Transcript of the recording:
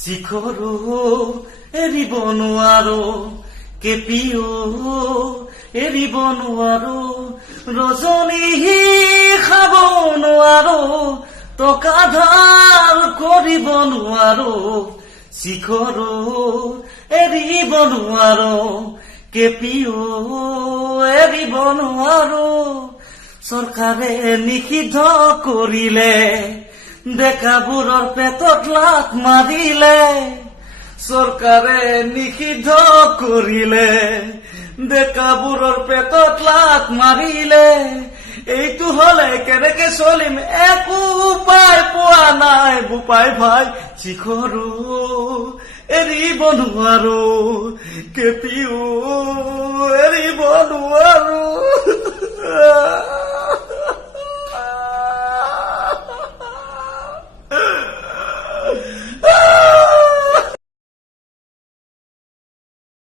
শিখৰো এৰিব নোৱাৰো, কেপিও এৰিব নোৱাৰো, ৰজনী খাব নোৱাৰো, টকা ধাৰ কৰিব নোৱাৰো, শিখৰো এৰিব নোৱাৰো, কেপিও এৰিব নোৱাৰো। চৰকাৰে নিষিদ্ধ কৰিলে, ডেকাবোৰৰ পেটত লাত মাৰিলে, চৰকাৰে নিষিদ্ধ কৰিলে, ডেকাবোৰৰ পেটত লাত মাৰিলে। এইটো হলে কেনেকে চলিম, একো উপায় পোৱা নাই বোপাই ভাই। শিখৰো এৰিব নোৱাৰো, কেপিও এৰিব নোৱাৰো।